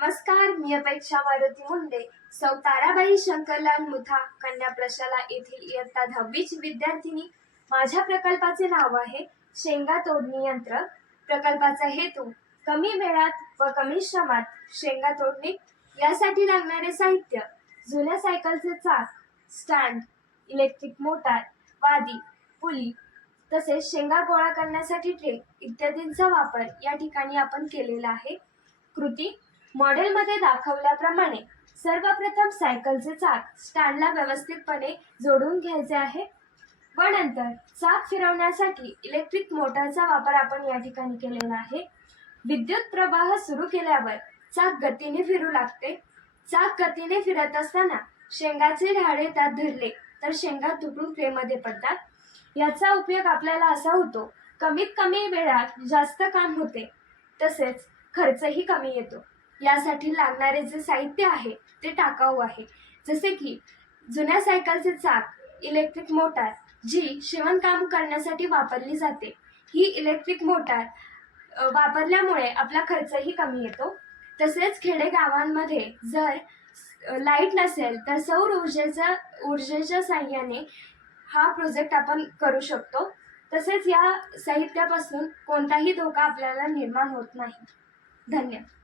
नमस्कार, मी अपेक्षा मारुती मुंडे, सौ ताराबाई शंकरलाल मुथा, कन्या प्रशाला येथील इयत्ता 10वीची विद्यार्थिनी. माझ्या प्रकल्पाचे नाव आहे शेंगा तोडणी यंत्र. प्रकल्पाचा हेतू कमी वेळात व कमी श्रमात शेंगा तोडणे. यासाठी लागणारे साहित्य: जुन्या सायकलचे चाक, स्टँड, इलेक्ट्रिक मोटार, वादी, पुली, तसेच शेंगा गोळा करण्यासाठी ट्रे इत्यादींचा वापर या ठिकाणी आपण केलेला आहे. कृती: मॉडेलमध्ये दाखवल्याप्रमाणे सर्वप्रथम सायकलचे चाक स्टँडला व्यवस्थितपणे जोडून घ्यायचे आहे व नंतर चाक फिरवण्यासाठी इलेक्ट्रिक मोटारचा वापर आपण या ठिकाणी केलेला आहे. विद्युत प्रवाह सुरू केल्यावर चाक गतीने फिरू लागते. चाक गतीने फिरत असताना शेंगाचे ढाळे त्यात धरले तर शेंगा तुटून ट्रेमध्ये पडतात. याचा उपयोग आपल्याला असा होतो, कमीत कमी वेळात जास्त काम होते, तसेच खर्चही कमी येतो. यासाठी लागणारे जे साहित्य आहे ते टाकाऊ आहे, जसे की जुन्या सायकलचे चाक, इलेक्ट्रिक मोटार जी शिवणकाम करण्यासाठी वापरली जाते. ही इलेक्ट्रिक मोटार वापरल्यामुळे आपला खर्चही कमी येतो. तसेच खेडेगावांमध्ये जर लाईट नसेल तर सौर ऊर्जेच्या साहाय्याने हा प्रोजेक्ट आपण करू शकतो. तसेच या साहित्यापासून कोणताही धोका आपल्याला निर्माण होत नाही. धन्यवाद.